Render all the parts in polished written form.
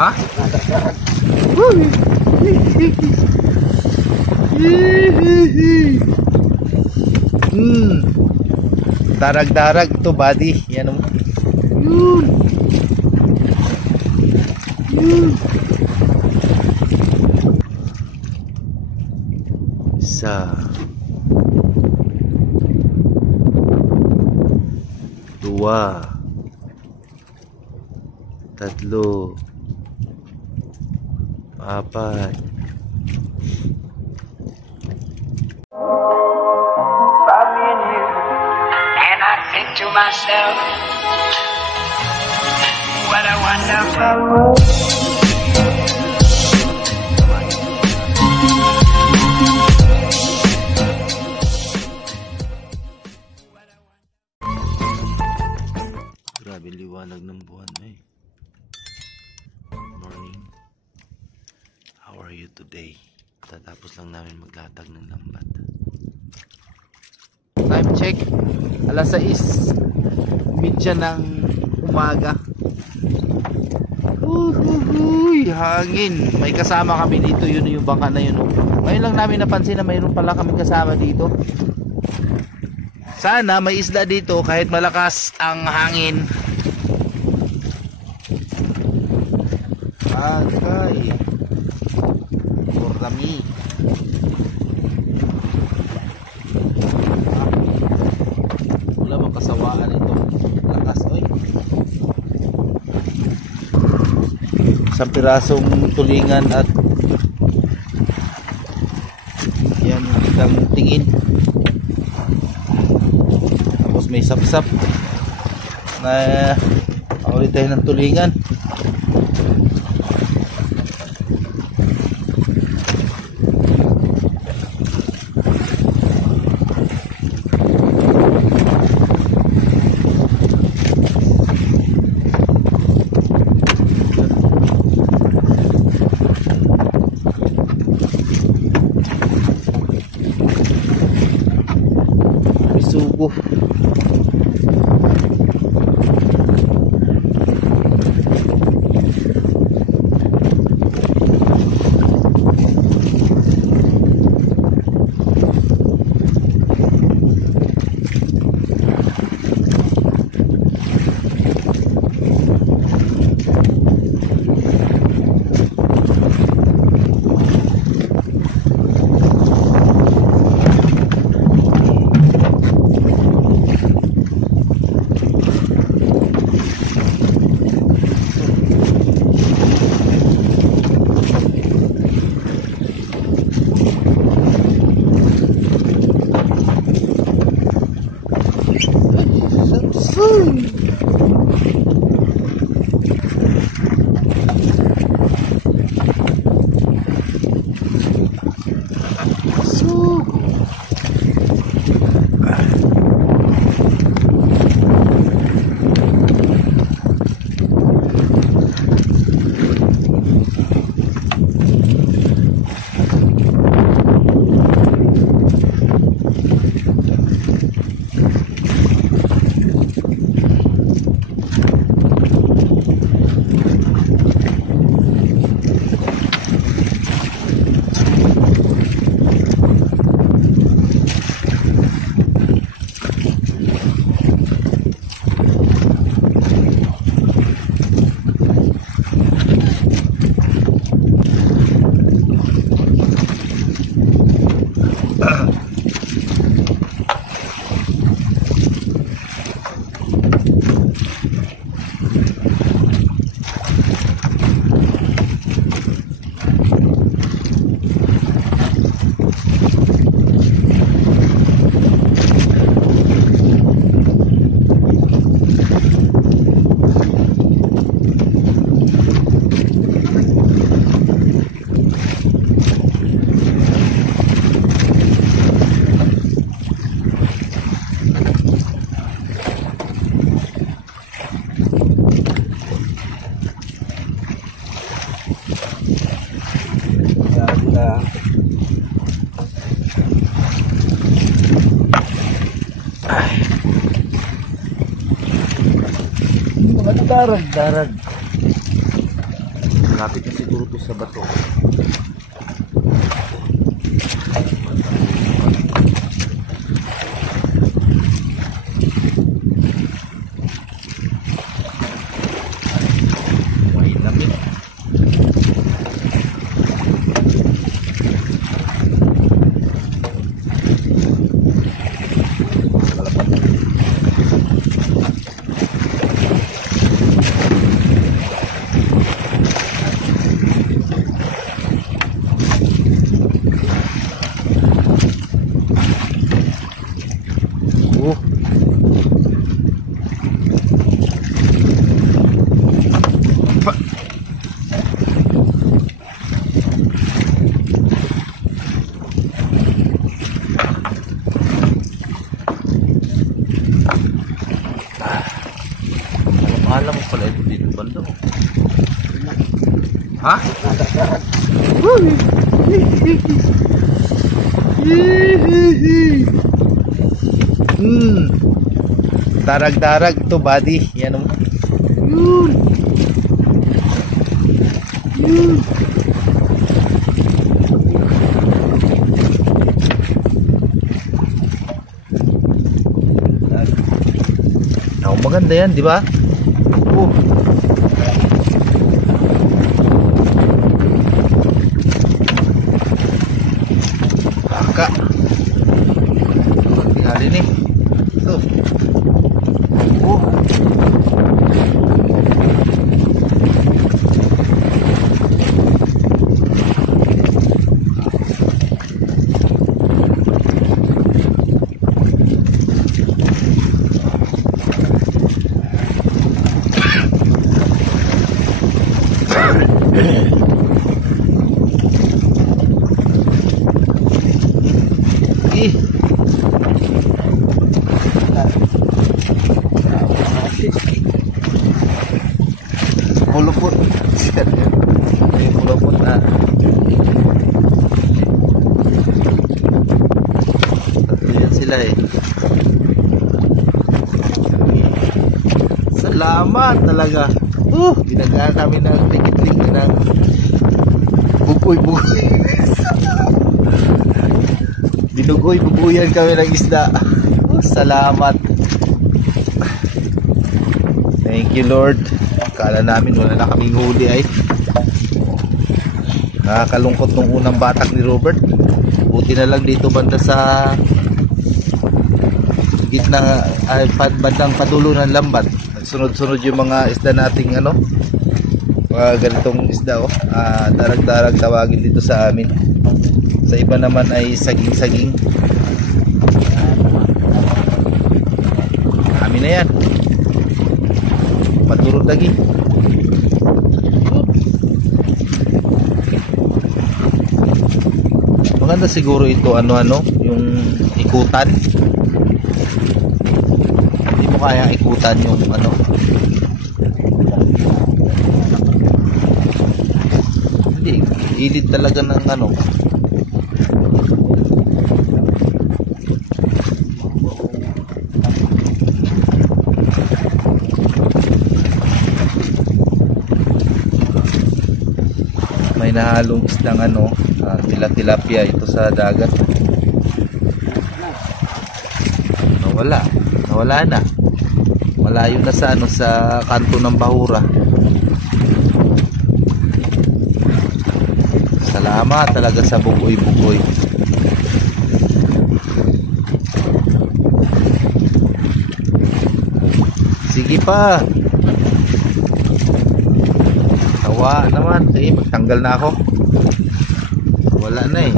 Ha? Darag-darag to buddy. Yan o. Isa, dua, tatlo, apat. And I think to myself, what a wonderful world. Grabe liwanag ng buwan eh. Morning. How are you today? Tatapos lang namin maglatag ng lambat. Time check. Alas 6:30 ng umaga. Uhuhuy, hangin. May kasama kami dito. Yun yung bangka na yun. Ngayon lang namin napansin na mayroon pala kami kasama dito. Sana may isda dito kahit malakas ang hangin. Agay. Portami. Wala bang kasawaan ito. Lakas oy. Isang pirasong tulingan at yan isang tingin. Tapos may sapsap na ulit tayo ng tulingan. Sugo. Darag-darag. Malapit na siguro to sa bato. May lamig. Alam mo pala ito dito banda mo. Ha? Darag-darag to buddy. Yan mo. Yun. Yun. Oh, maganda yan, di ba? Oh. Baka. Tingnan ini. Ito. Oh. Pulupot. Yung pulupot na. Yan sila eh. Salamat talaga. Ginagaan kami ng tikitling ng bugoy-bugoy. Binugoy-bugoyan kami ng isda. Salamat. Thank you Lord. Akala namin wala na kaming huli ay. Nakakalungkot nung unang batak ni Robert. Buti na lang dito banda sa gitna bandang padulo ng lambat. Sunod-sunod yung mga isda nating ano. Mga ganitong isda oh. Darag-darag tawagin dito sa amin. Sa iba naman ay saging-saging. Amin na yan. Paturod lagi. Maganda siguro ito ano yung ikutan. Hindi mo kaya ikutan yung ano. Hindi, ilid talaga ng ano. May nahalong isdang ano, tilapia ito sa dagat. Nawala na. Malayo na sa ano sa kanto ng Bahura. Salamat talaga sa bugoy-bugoy. Sige pa. Tawa naman. Sige, magtanggal na ako. Wala na eh.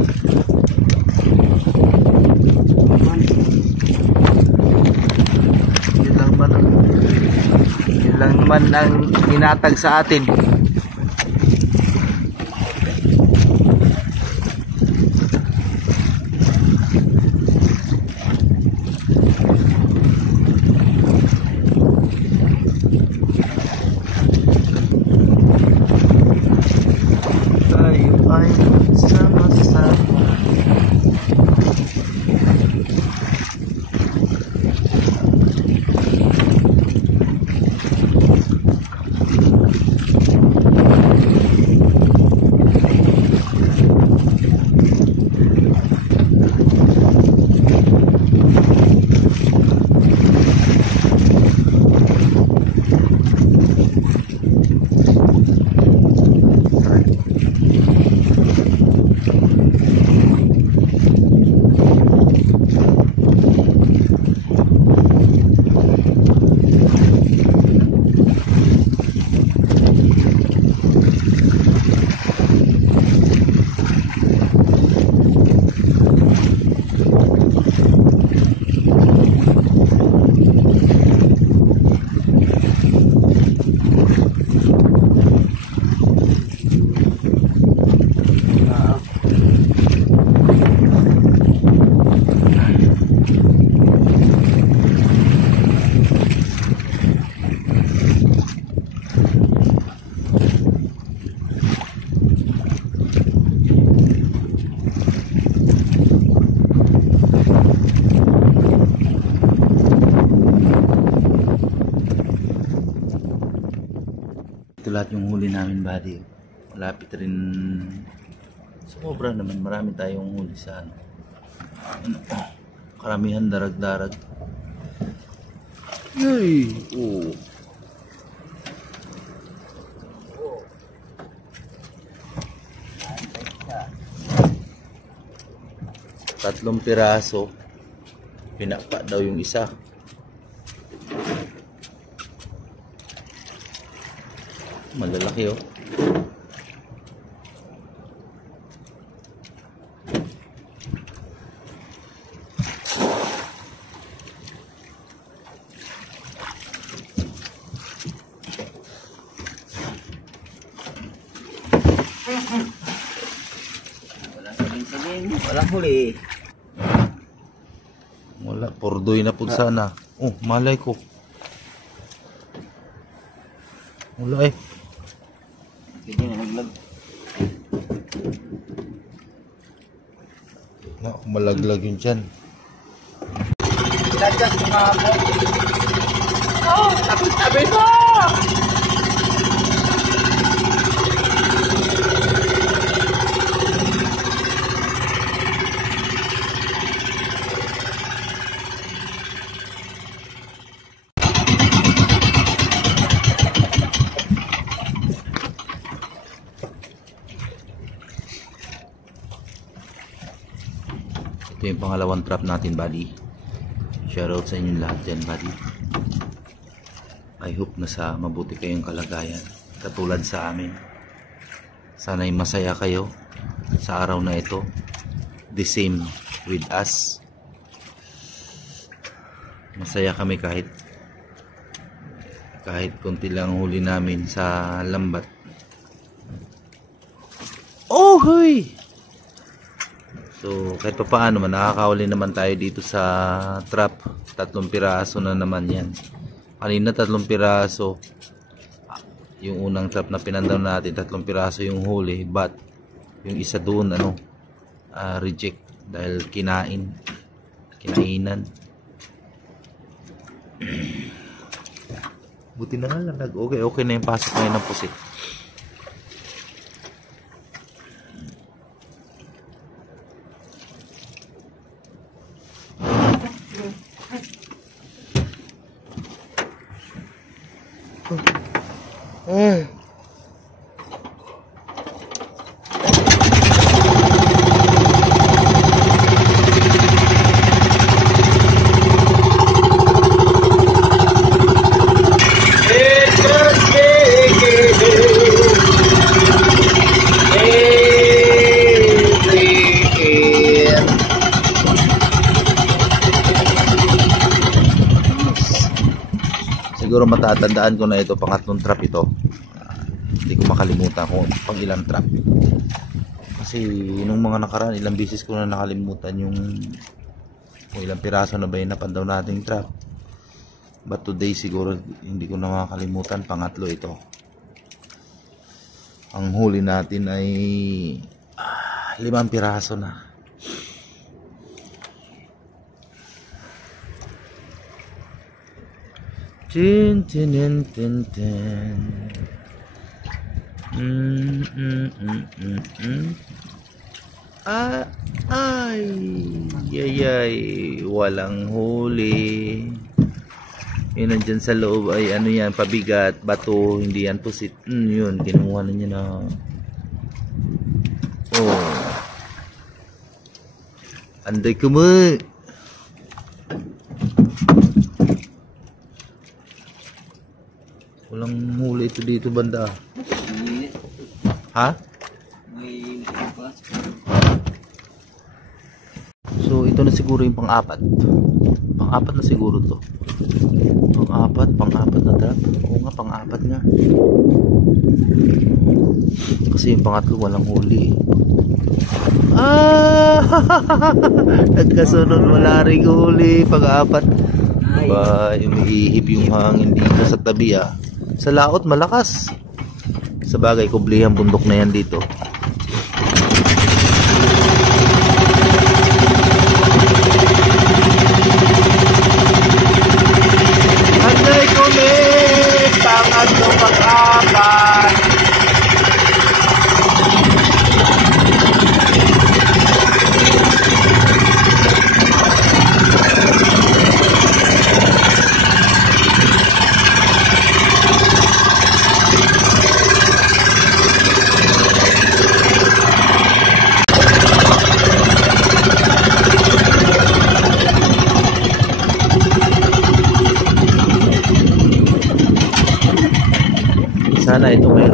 Yun lang man ang inatag sa atin. Ito lahat yung huli namin, buddy. Malapit rin. Sumobra naman. Marami tayong huli sa ano. Karamihan darag-darag. Yay! Oh. Tatlong piraso. Pinakpa daw yung isa. Malalaki oh. Wala sabihin. Walang huli. Wala, pordoy na po sana. Oh, malay ko. Wala eh. Hindi na naglag. Malaglag yun dyan. Ilagas kumabot. Oh, tabi mo! Ito yung pangalawang trap natin, buddy. Shoutout sa inyong lahat dyan, buddy. I hope na sa mabuti kayong kalagayan katulad sa amin. Sana'y masaya kayo sa araw na ito. The same with us. Masaya kami kahit konti lang huli namin sa lambat. Oh, huy! So, kahit pa paano man, nakakahuli naman tayo dito sa trap. 3 piraso na naman yan. Kanina 3 piraso. Yung unang trap na pinandaw natin, 3 piraso yung huli. But, yung isa doon, reject. Dahil kinainan. Buti na nga lang. Okay na yung pasok ngayon ng pusit. Siguro matatandaan ko na ito, pangatlong trap ito. Hindi ko makalimutan kung pang ilang trap. Kasi nung mga nakaraan, ilang beses ko na nakalimutan yung kung ilang piraso na ba yung napandaw nating trap. But today siguro hindi ko na makalimutan, pangatlo ito. Ang huli natin ay 5 piraso na. Tin tin tin tin. Ay, walang huli. Yun nandyan sa loob ay ano yan, pabigat, bato, hindi yan pusit. Yun, kinuha na niya na. Oh. Anday ko mo. Walang huli ito dito banda. Ha? So ito na siguro yung pang-apat. Pang-apat na siguro to. Pang-apat na trap. Oo nga, pang-apat nga. Kasi yung pangatlo walang huli. Nagkasunod, wala rin huli. Pang-apat. Diba, umiihip yung hangin dito sa tabi ah. Sa laot malakas. Sa bagay, kublihan bundok na yan dito. Anday ko pangatlo pang-apat.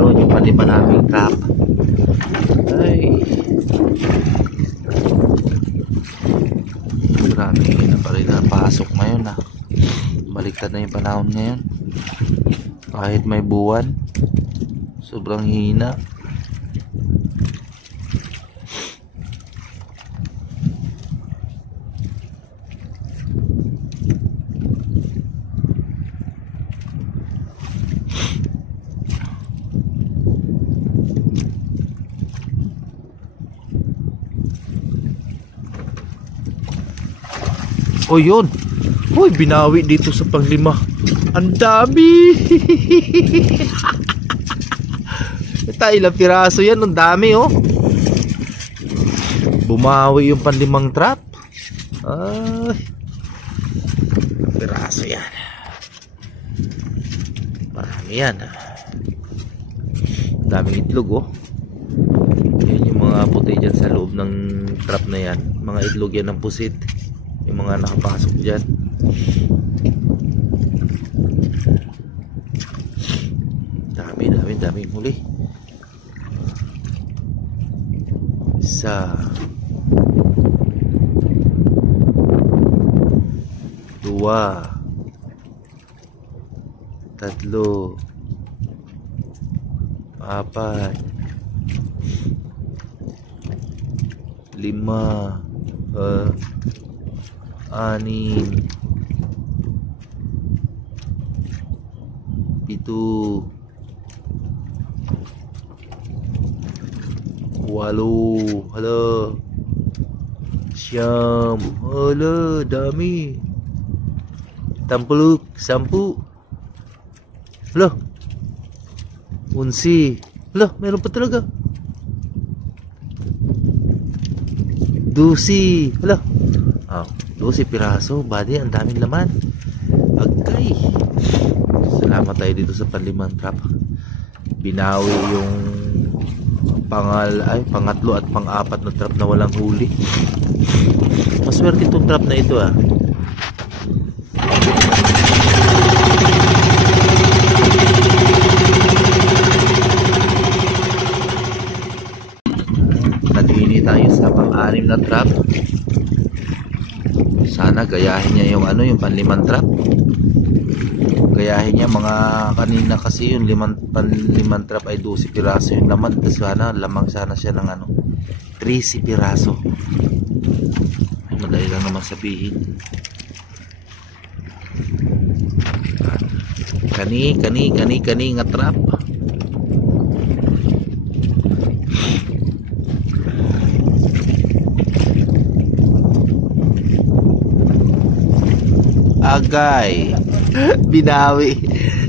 Ayun, yung palipan naming trap. Ay. Marami na pa rin napasok ngayon ah. Baliktad na yung panahon ngayon. Kahit may buwan, sobrang hina. O yun. Uy, binawi dito sa panglima. Ang dami. Ito, ilang piraso yan. Ang dami oh. Bumawi yung panlimang trap. Ay. Piraso yan. Marami yan. Daming itlog oh. Yan yung mga puti dyan sa loob ng trap na yan. Mga itlog yan ng pusit. Yung mga nakapasok dyan. Dami huli. Isa, dua, tatlo, apat, lima, anim, pito, walo, hala, siyam, hala, dami, tampuluk, sampu, hala, unsi, hala, meron pa talaga, dusi, hala, 12 piraso, buddy, ang daming laman. Agkay. Salamat tayo dito sa panlimang trap. Binawi yung pangatlo at pang-apat na trap na walang huli. Maswerte itong trap na ito ah. Nag-ini tayo sa pang-anim na trap. Sana gayahin niya yung yung panlimang trap. Gayahin niya mga kanina kasi yung panlimang trap ay 12 piraso yung laman. Sana lamang sana siya ng 13 piraso. Ay, madali lang naman sabihin. Kani nga trap. Agay. Binawi.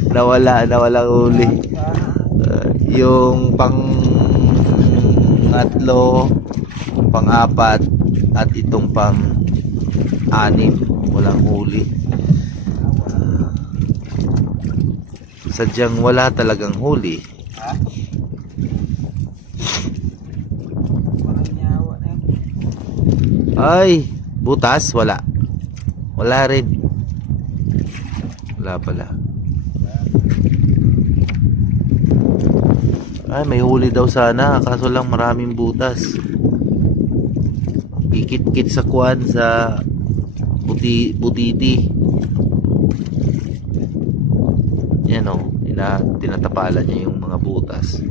Nawala uli. Yung pang-atlo, pang-apat at itong pang-anim walang huli. Sadyang wala talagang huli. Ay, butas wala. Wala rin. Wala pala. Ay, may huli daw sana. Kaso lang maraming butas. Ikit-kit sa kuwan sa butiti. Yan o. Tinatapalan niya yung mga butas.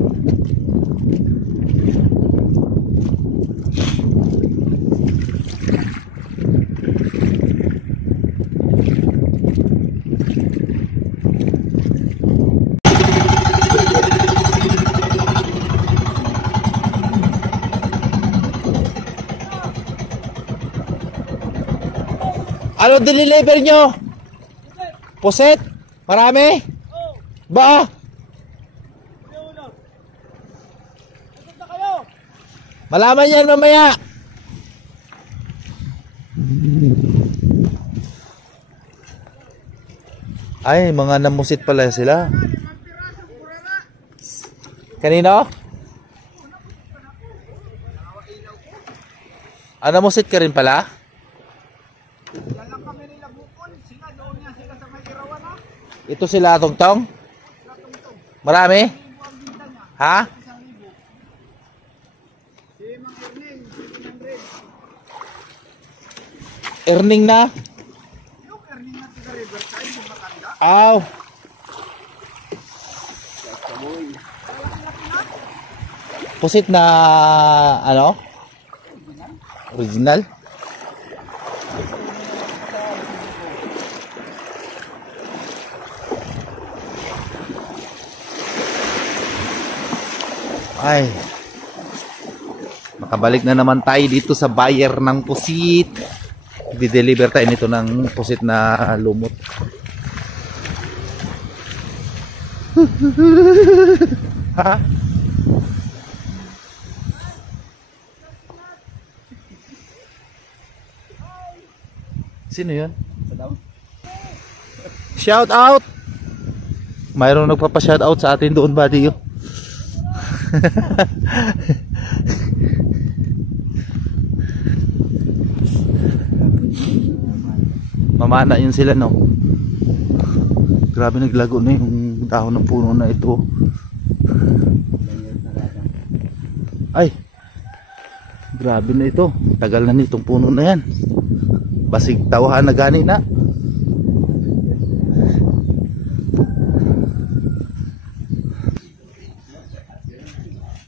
Ano deliver nyo? Puset? Marami? Ba? Malaman yan mamaya. Ay, mga namusit pala sila. Kanino? Ah, namusit ka rin pala? Ito sila tongtong? Marami? Ha? Earning na? Aw. Pusit na ano? Original? Ay. Makabalik na naman tayo dito sa buyer ng pusit. Di-deliver tayo nito ng pusit na lumot. Ha? Sino yun? Shout out! Mayroong nagpapa-shout out sa atin doon, buddy. Mamana yun sila, no? Grabe, naglago na yung dahon ng puno na ito. Ay, grabe na ito. Tagal na nitong puno na yan. Basig tawahan na gani na.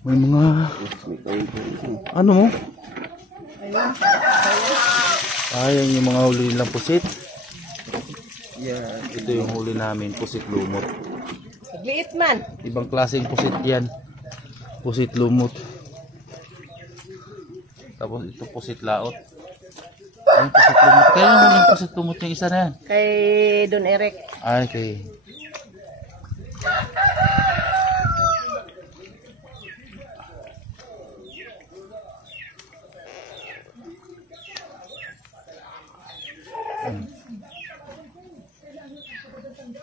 May mga ano mo? Ayan yung mga huli nilang pusit. Ito yung huli namin, pusit lumot. Liit man. Ibang klaseng pusit yan. Pusit lumot. Tapos ito pusit laot. Ay, pusit lumot. Kaya yung pusit lumot yung isa na yan. Kay Don Eric. Ay, okay.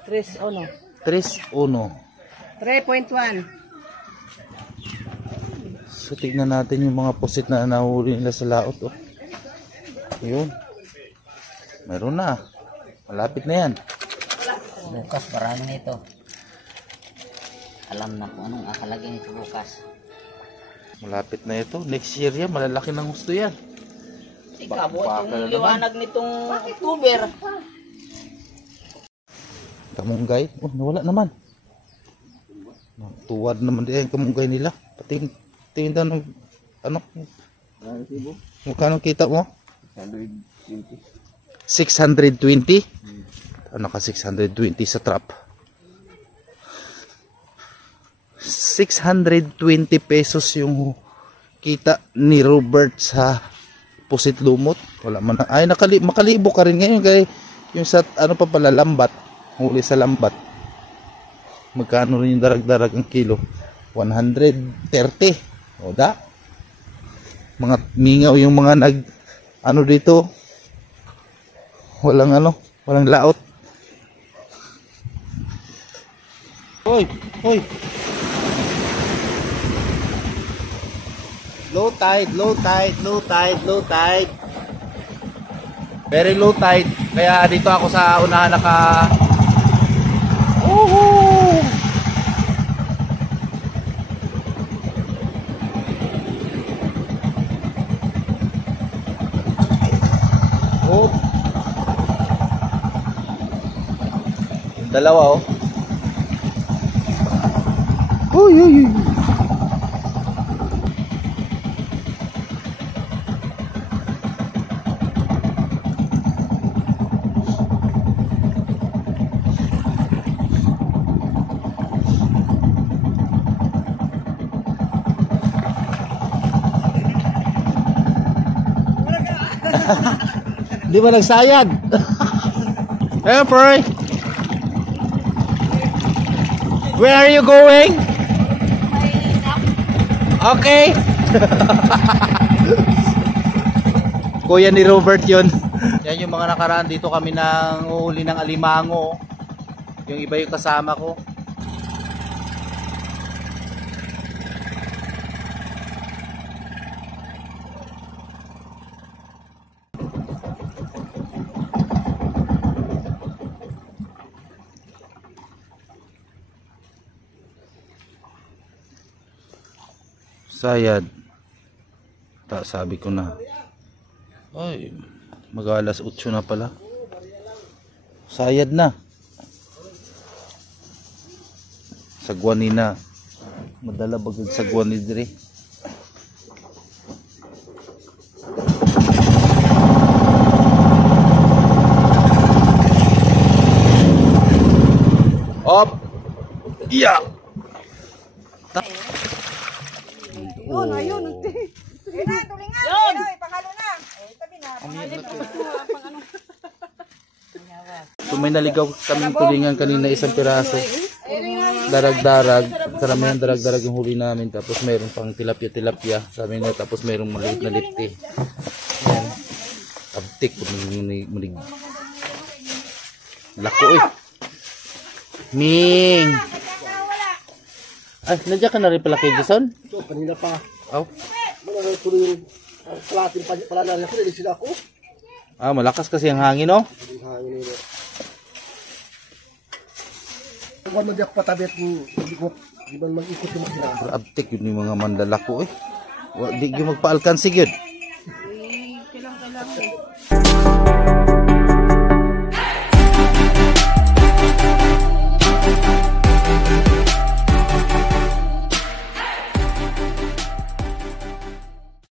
Tres ono. 3-1. 3.1. So tignan natin yung mga pusit na nahuli nila sa laot. Oh. Yun. Meron na. Malapit na yan. Bukas, parami nito. Alam na kung anong akalagay nito bukas. Malapit na ito. Next year yan. Malalaki ng gusto yan. Ikabot Baka yung na liwanag nitong October. Kamunggay. Oh, nawala naman. Tuwad naman din yung kamunggay nila. Tingin daw ng ano? Magkano kita mo? 620. Ano ka 620 sa trap? 620 pesos yung kita ni Robert sa pusit lumot. Wala man. Ay, makalibo ka rin ngayon kay yung sa ano pa pala lambat. Huli sa lambat. Magkano rin yung darag-darag ang kilo? 130. O da. Mga mingaw yung mga nag ano dito. Walang laot. Hoy, hoy. Low tide, low tide, low tide, low tide. Very low tide. Kaya dito ako sa unahan naka Woohoo! Oh. Yung dalawa oh. Uy, uy, uy. Di ba nagsayad? Hey, Froy. Where are you going? Okay. Kuya ni Robert yun. Yan yung mga nakaraan dito kami nang uhuli ng alimango. Yung iba yung kasama ko. Sayad. Sabi ko na. Ay, mag-alas 8 na pala. Sayad na. Sagwani na. Madala bagag sagwani dire. Op. Iya. Yun, ayun. Tulingan, tulingan. Yun! Pangalo na. Eh, tabi na. So may naligaw kaming tulingan kanina, isang piraso. Darag-darag. Karamihan darag-darag yung huli namin. Tapos mayroon pang tilapia-tilapia. Sabi na, tapos mayroong maliit na lipti. Yan. Abtik. Mulig. Lako eh. Ming! Ay, nandiyan ka na rin pala kay Jason? So, kanina pa. Oh. Wala tuloy yung kalating pala na ako. Hindi sila ako. Ah, malakas kasi ang hangin, no? Ang hangin nila. Kung ano di ako patabi at hindi ko mag-ikot yung makina. Abtik yun yung mga mandalako eh. Di yung magpaalkan sigid.